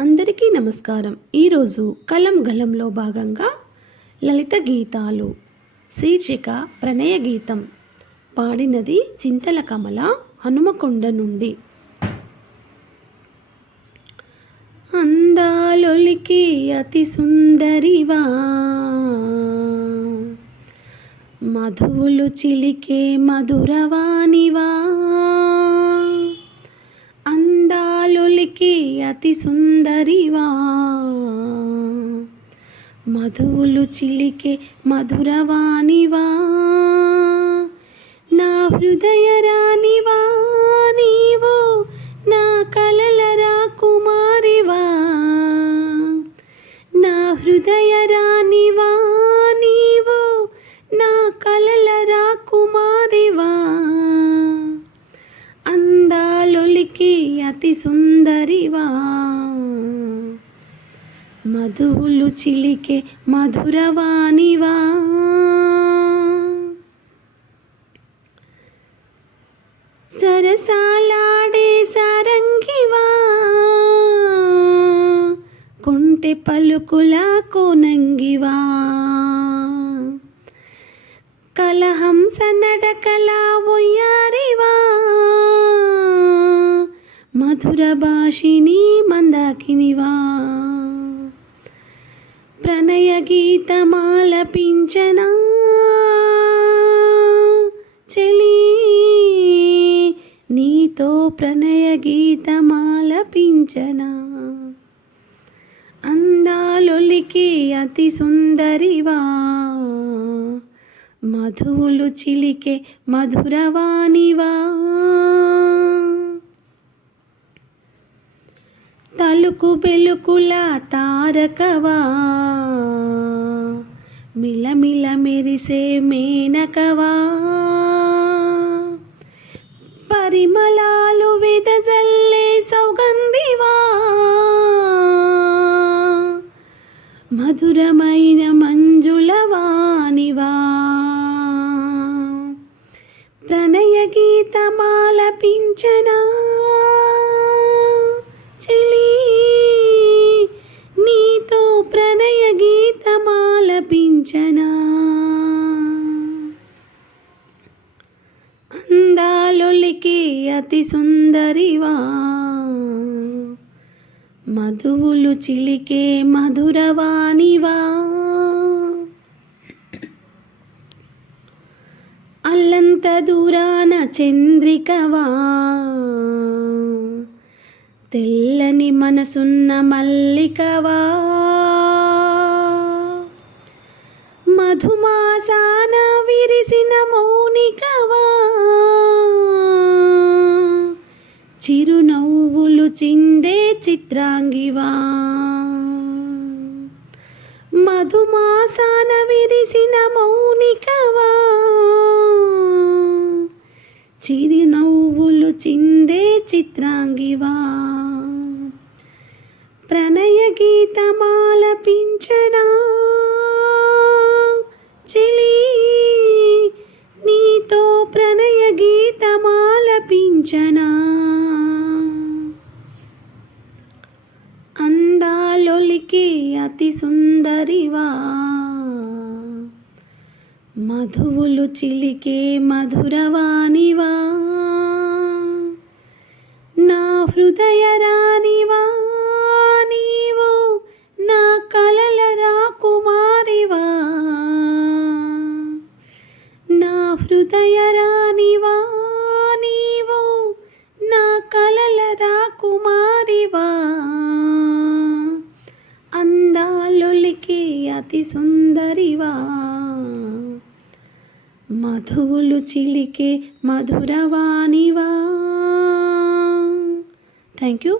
అందరికీ నమస్కారం. ఈరోజు కలం గలంలో భాగంగా లలిత గీతాలు శీర్షిక ప్రణయ గీతం పాడినది చింతల కమల హనుమకొండ నుండి. అందాలొలికి అతి సుందరివా మధువులు చిలికే మధురవాణివా. అందాలొలికి అతి సుందరివా. మధువులు చిలికే మధురవాణివా నా హృదయ రాణివా సుందరివా. మధువులు చిలికే మధురవాణివా. సరసాలాడే సారంగివా. కొంటె పలుకుల కోనంగివా. కలహంస నడకలా ఒయ్యారివా. మధుర భాషిని మందాకినివా? ప్రణయ గీతమాలపించనా చెలి నీతో ప్రణయ గీతమాలపించనా అందాలొలికి అతి సుందరివా? మధువులు చిలికే మధురవాణివా తలుకు బెలుకుల తారకవా? మిలమిల మెరిసే మేనకవా? పరిమళాలు వెదజల్లే సౌగంధివా? మధురమైన మంజులవానివా ప్రణయ గీతమాలపించనా చెలి నీతో ప్రణయ గీతమాలపించనా అందాలొలికి అతి సుందరివా? మధువులు చిలికే మధురవాణివా? అల్లంత దూరాన చంద్రికవా? తెల్లని మనసున్న మల్లికవా? మధుమాసాన విరిసిన మౌనికవా. చిరునవ్వులు చిందే చిత్రాంగివా. మధుమాసాన విరిసిన మౌనికవా. చిరునవ్వులు చిందే చిత్రాంగివా. ప్రణయ గీతమాలపించనా చెలి నీతో ప్రణయ గీతమాలపించనా అందాలొలికి అతి సుందరివా. మధువులు చిలికే మధురవాణివా నా హృదయ రానివా. నీవు నా కలల రాకుమారివా. నా హృదయ రానివా. నీవు నా కలల రాకుమారివా. అతి సుందరివా. మధువులు చిలికే మధురవాణివా. Thank you